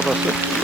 잡았어?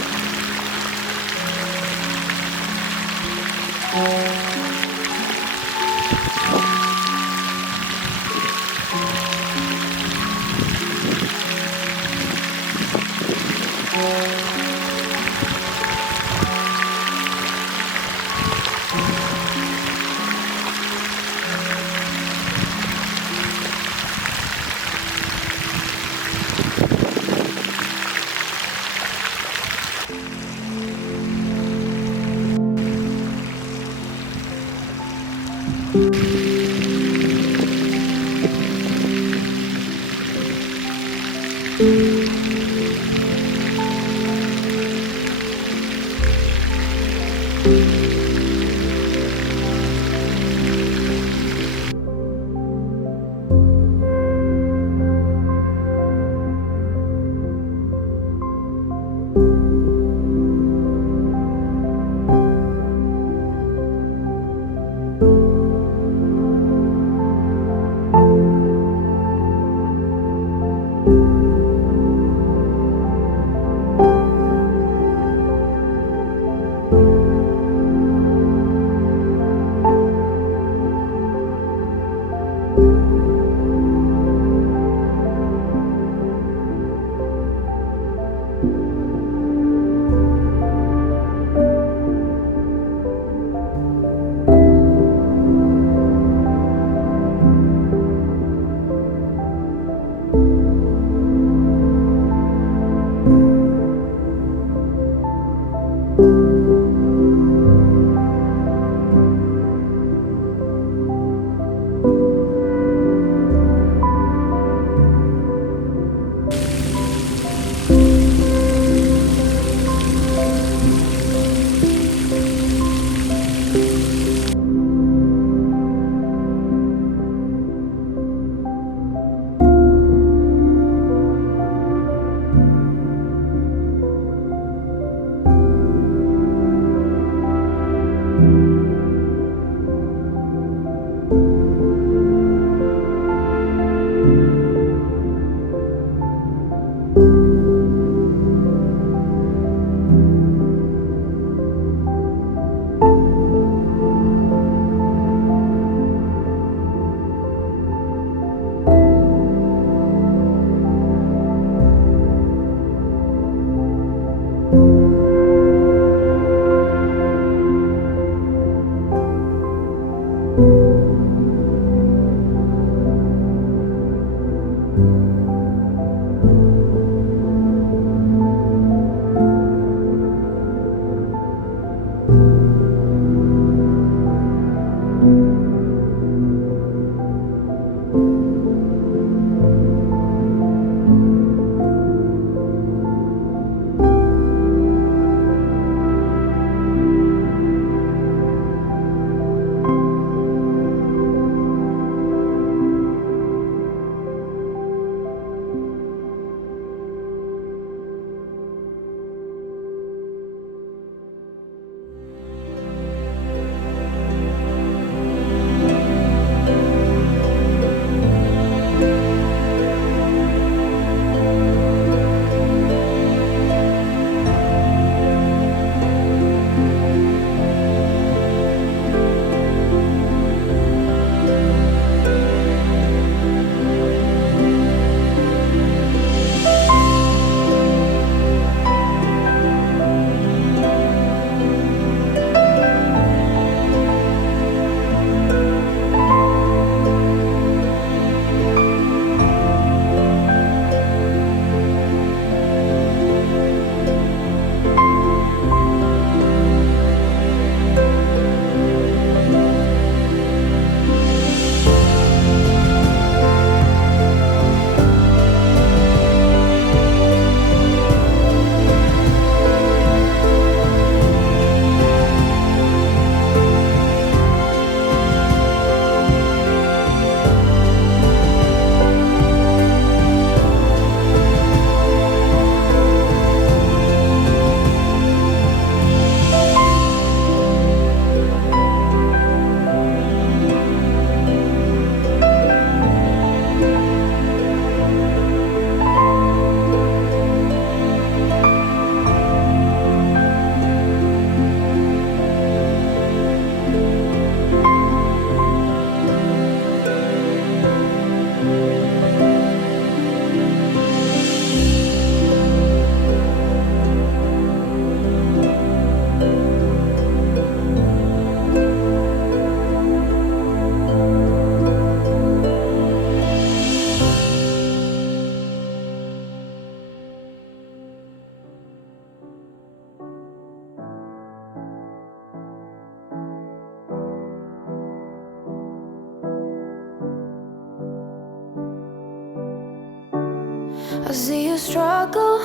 I see you struggle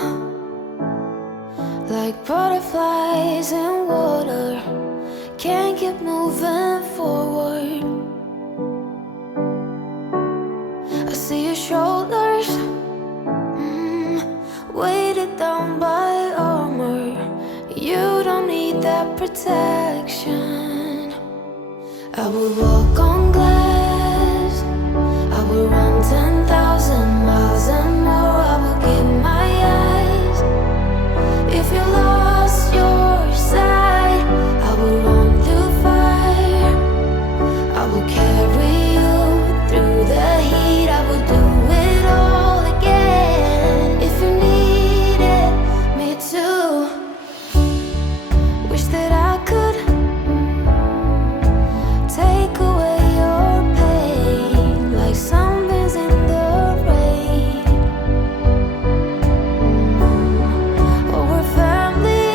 like butterflies in water, can't keep moving forward. I see your shoulders weighted down by armor. You don't need that protection. I will walk on glass, I will run 10,000 miles and more. I will give my eyes. If you lost your sight, I will run through fire. I will carry you through the heat. I will do it all again. If you needed me to, wish that I could take away your pain like sunbeams in the rain. Oh, we're family.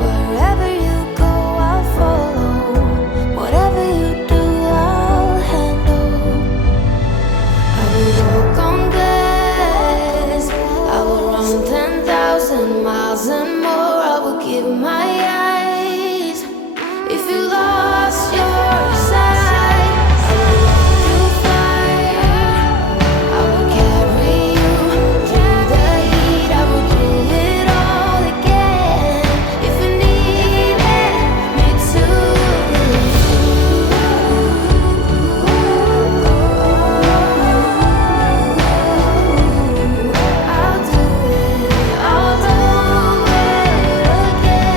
Wherever you go, I'll follow. Whatever you do, I'll handle. I will walk on glass. I will run 10,000 miles and more. I will give my eyes. If you lost your sight, I will run through fire. I will carry you through the heat. I will do it all again. If you needed me to, I'll do it all over again.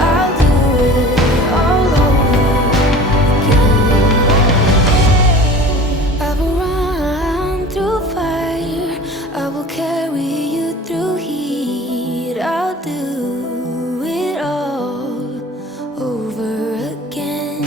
I'll do it all over again. I will run through fire. I will carry you through heat. I'll do it all over again.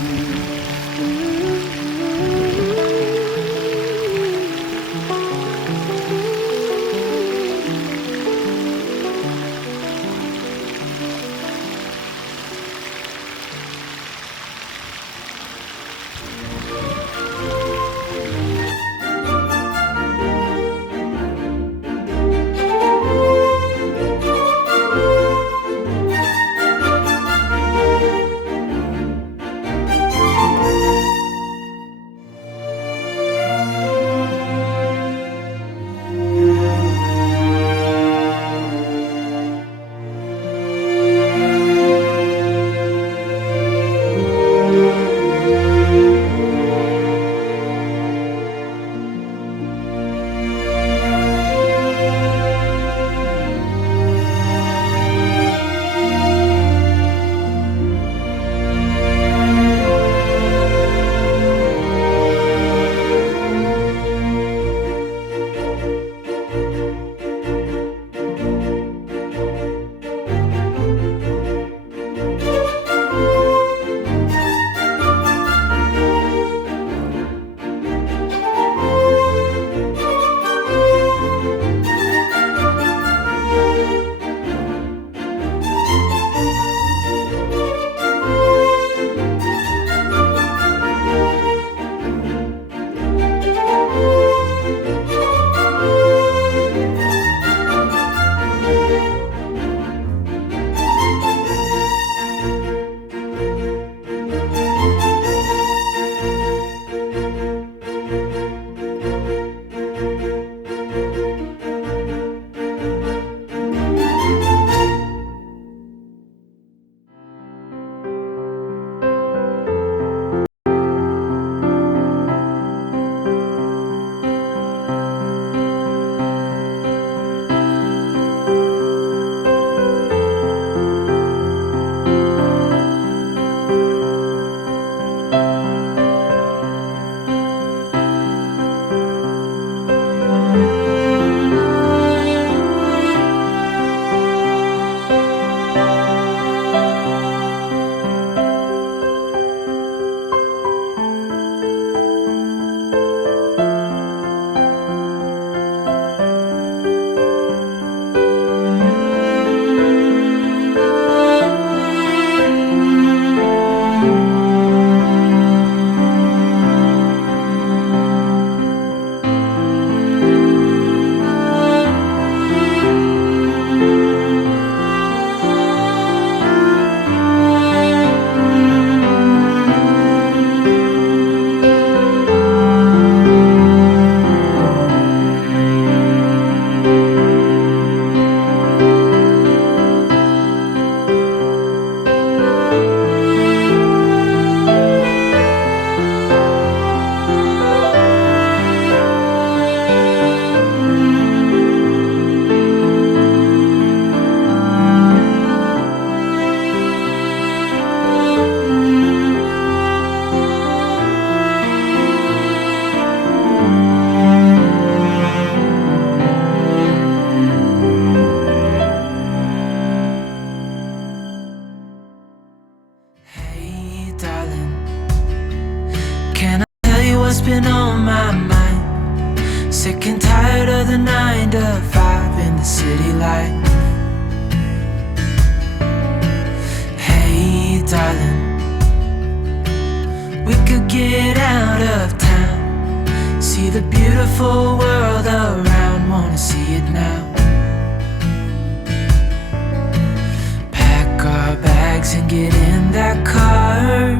been on my mind. Sick and tired of the 9 to 5 in the city life. Hey darling, we could get out of town, see the beautiful world around, wanna see it now. Pack our bags and get in that car,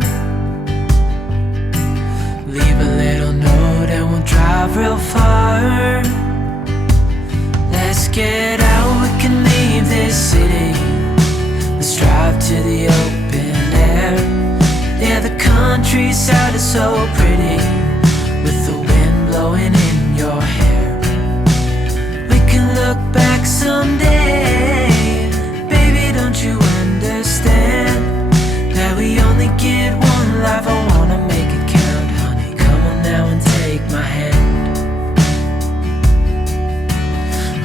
leave a little note and we'll drive real far. Let's get out, we can leave this city. Let's drive to the open air. Yeah, the countryside is so pretty, with the wind blowing in your hair. We can look back someday. Baby, don't you understand that we only get one life? I wanna make it count, honey. Come on now and take my hand.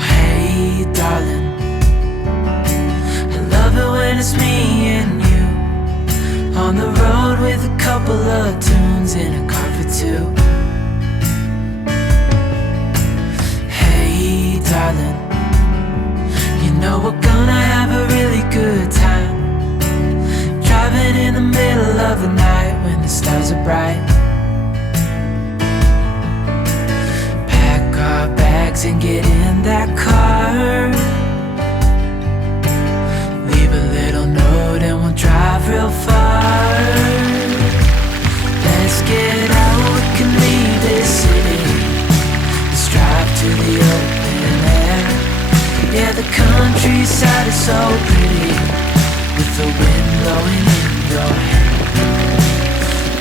Hey darling, I love it when it's me and you on the road with a couple of tunes in a car for two. Hey darling, you know we're gonna have a really good time, driving in the middle of the night when the stars are bright. Pack our bags and get in that car, leave a little note and we'll drive real far. Let's get out, we can leave this city. Let's drive to the open air. Yeah, the countryside is so pretty, with the wind blowing in your hair.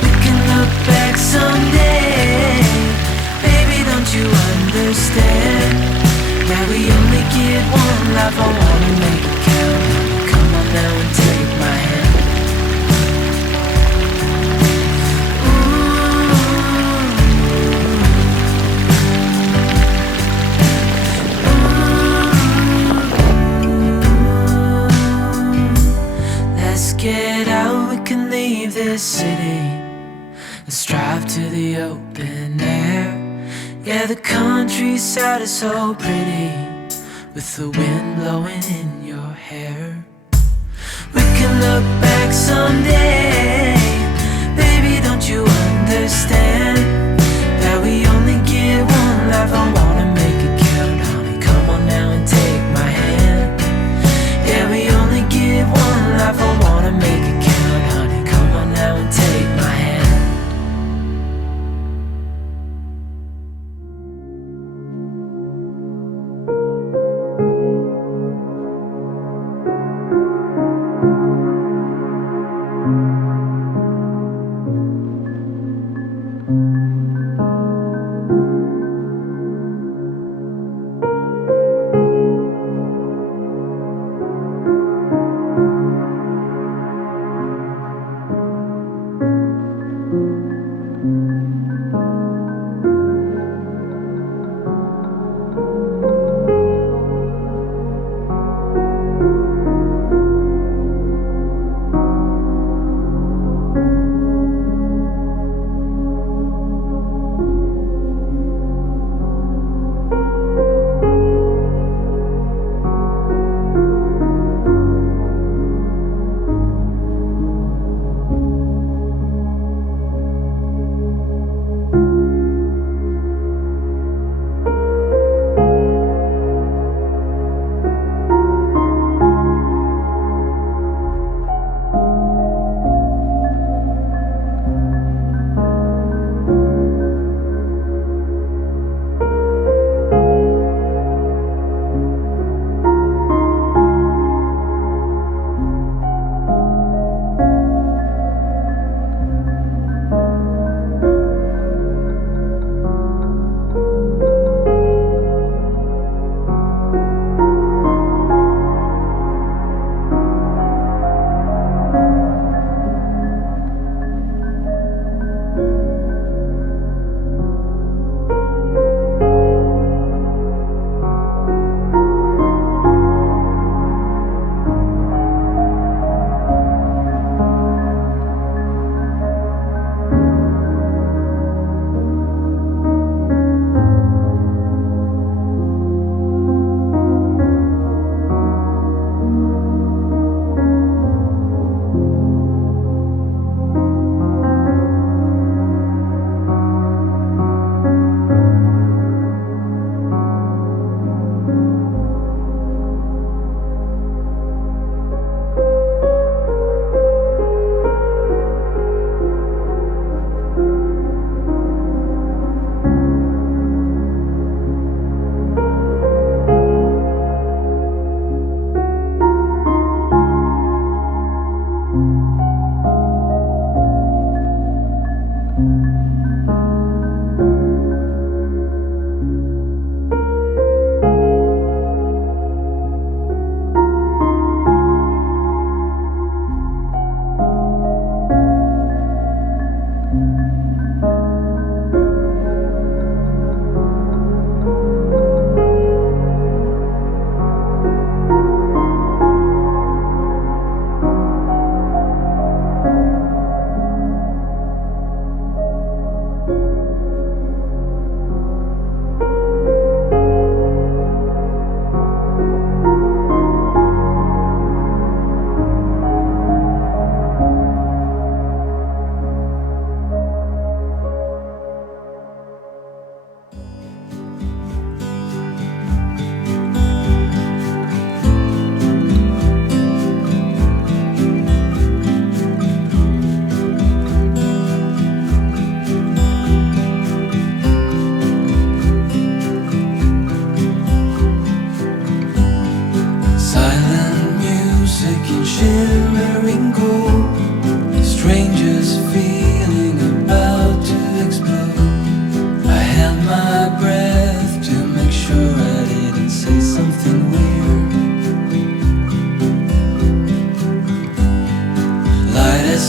We can look back someday. Baby, don't you understand that we only get one life? I wanna make it count. Come on now and take my hand. Let's get out, we can leave this city. Let's drive to the open air. Yeah, the countryside is so pretty, with the wind blowing in your hair. We can look back someday. Baby, don't you understand that we only get one life? I wanna make it count, honey. Come on now and take my hand. Yeah, we only get one life. I wanna make it count, honey. Come on now and take my hand.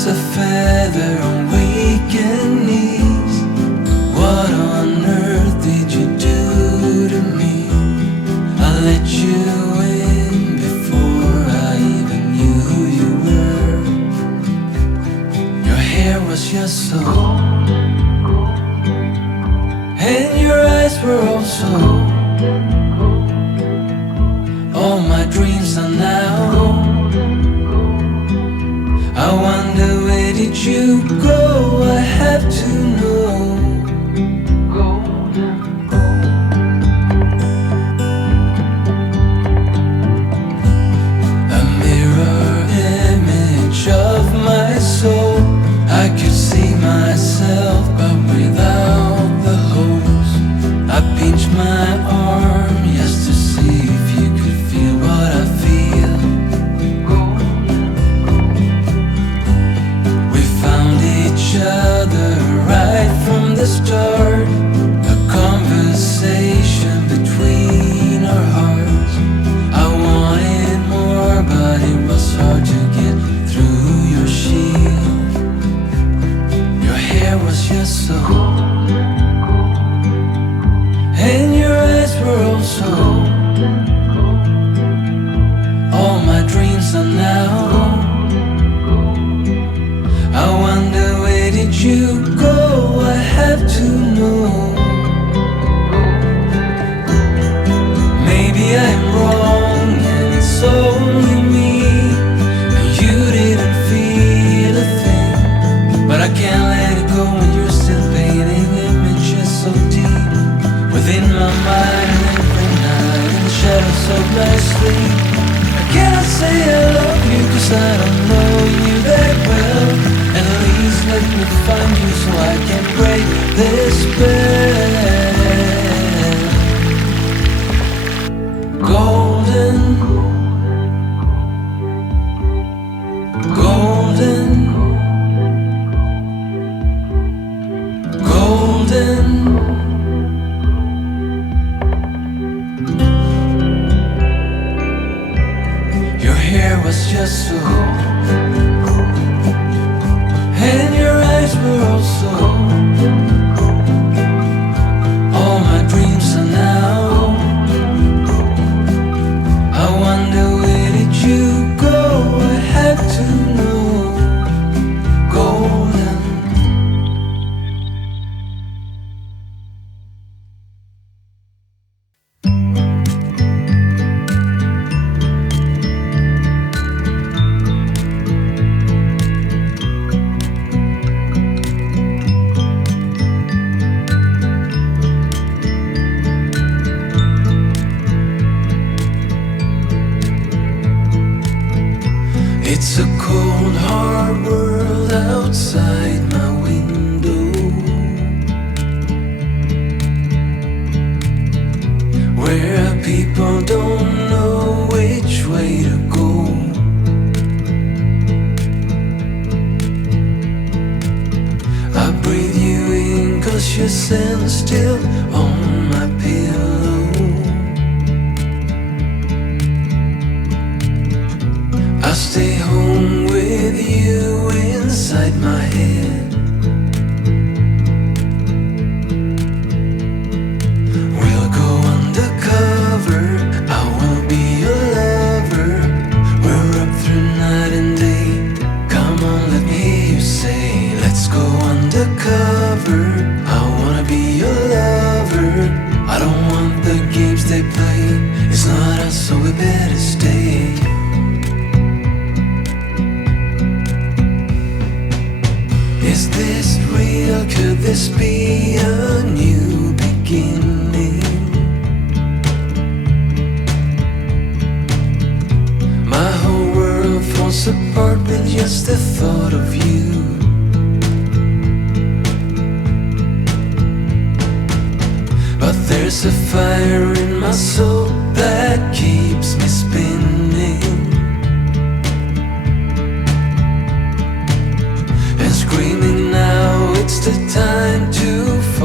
just a feather on weekend knees. What on earth did you do to me? I let you in before I even knew who you were. Your hair was just so golden, and your eyes were also golden. All my dreams are now. I wonder where did you go? I have to know. A mirror image of my soul. I could see myself but without the hose. I pinched my arm just to see if you could feel what I feel. Each other right from the start, a conversation between our hearts. I wanted more, but it was hard to get through your shield. Your hair was just so golden, and your eyes were also golden. All my dreams are now. I wonder where did you go? I have to know. Maybe I'm wrong and it's only me, and you didn't feel a thing. But I can't let it go when you're still painting images so deep within my mind. And every night in the shadows of my sleep, I cannot say I love you 'cause I don't know you that well. At least let me find you so I can break this spell. Golden, golden, golden. Your hair was just so and your eyes were also. All my dreams are now. I wonder where did you go? I have to know. Golden. It's a cold, hard world outside my window, where people don't know which way to go. I breathe you in 'cause your scent's still on my pillow. I stay home with you inside my head. We'll go undercover, I will be your lover. We're up through night and day. Come on, let me hear you say, let's go undercover. I wanna be your lover. I don't want the games they play. It's not us, so we better stay. Is this real? Could this be a new beginning? My whole world falls apart with just the thought of you. But there's a fire in my soul that keeps me spinning and screaming now. It's the time to fight.